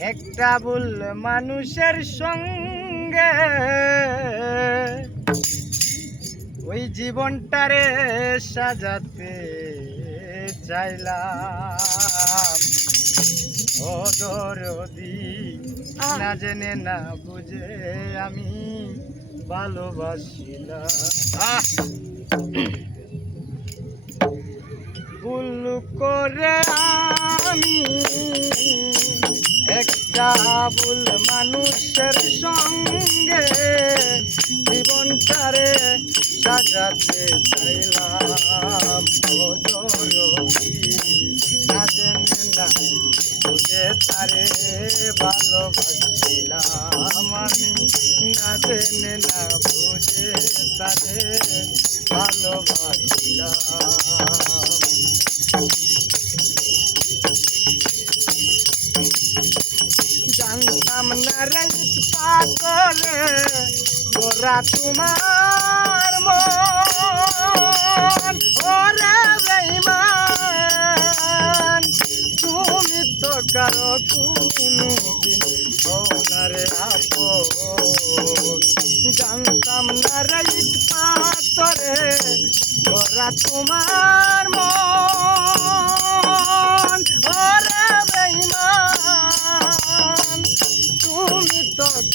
একটা ভুল মানুষের সঙ্গে। ওই জীবনটারে সাজাতে চাইলাম। ও দরদি না জেনে, না বুঝে আমি ভালোবাসিলাম। ভুল করে আমি একটা ভুল মানুষের সঙ্গে জীবনটারে সাজাতে চাইলাম। না জেনে তারে ভালোবাসিলাম আমি। না জেনে না বুঝে তারে ভালোবাসিলাম। পাগলে গোরা তোমার মন। ওরে বেইমান তুমি তো কারও কোনো দিন ওনারে আপন। জানতাম না রে পাতরে তোমার মন।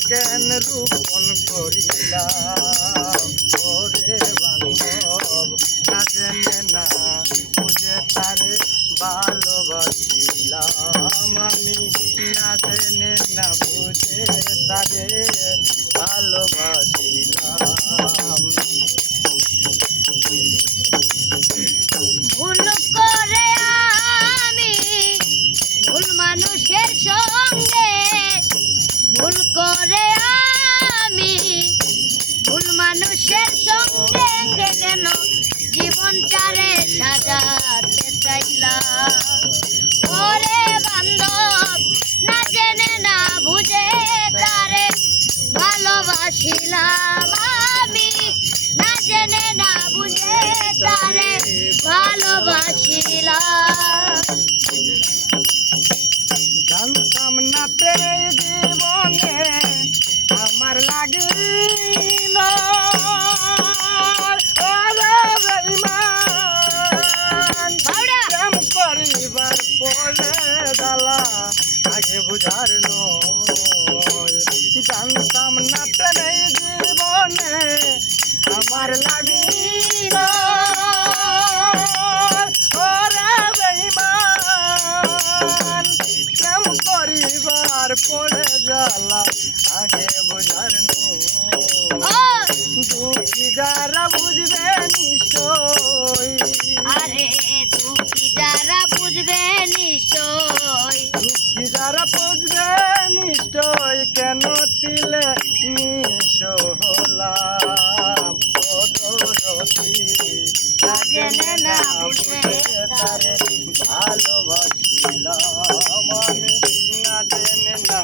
কেন রূপন বান্ধব কেন জীবনটারে সাজাতে চাইলাম। আগে বুঝার নয়। না প্রেম জীবনে আমার লাগি পরে জ্বালা আগে বুঝার তারে ভালোবাসিলাম আমি। না জেনে, না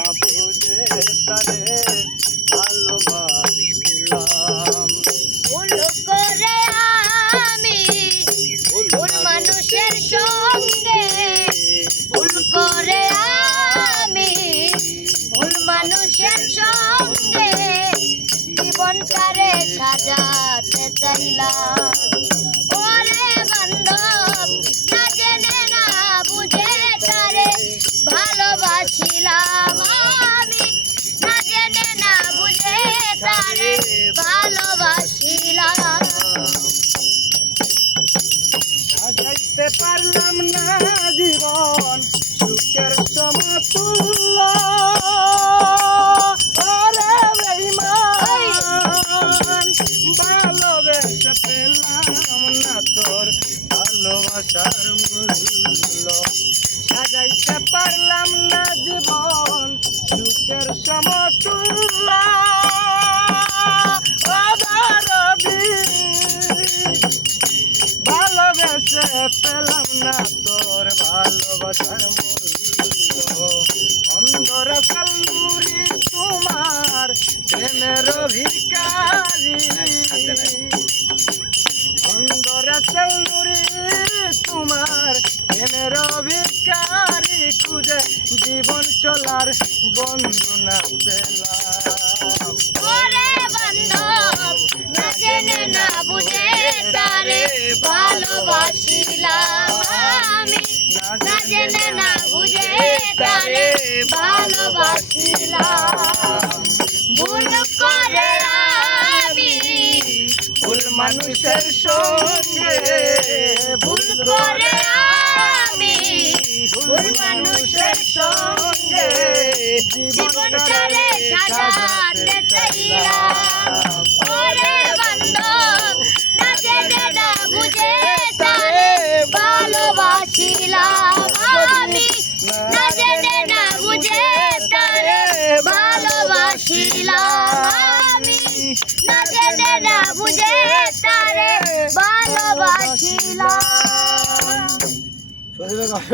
আমি ভুল সঙ্গে? ভুল আমি ভুল সঙ্গে? জীবনটারে সাজাতে চাইলাম। সাজাইতে পারলাম না জীবন সুখের সমতুল্য। ওরে বেঈমান ভালোবেসে পেলাম না তোর ভালোবাসার মূল্য। সারা তোর ভালোবাসার মূল্য। অন্ধরা কালুরি তোমার প্রেমের ভিকারি অন্ধরা কালুরি তোমার প্রেমের ভিকারি খুঁজে জীবন চলার বন্ধু না পেলাম। মানুষের সঙ্গে ভুল করে আমি ভুল মানুষের সঙ্গে জীবনটারে সাজাতে চাইলাম। ওরে বান্ধব না জেনে বুঝে তারে ভালোবাসিলাম। আমি না জেনে বুঝে তারে ভালোবাসিলাম। আমি না জেনে বুঝে ভালোবাসিলাম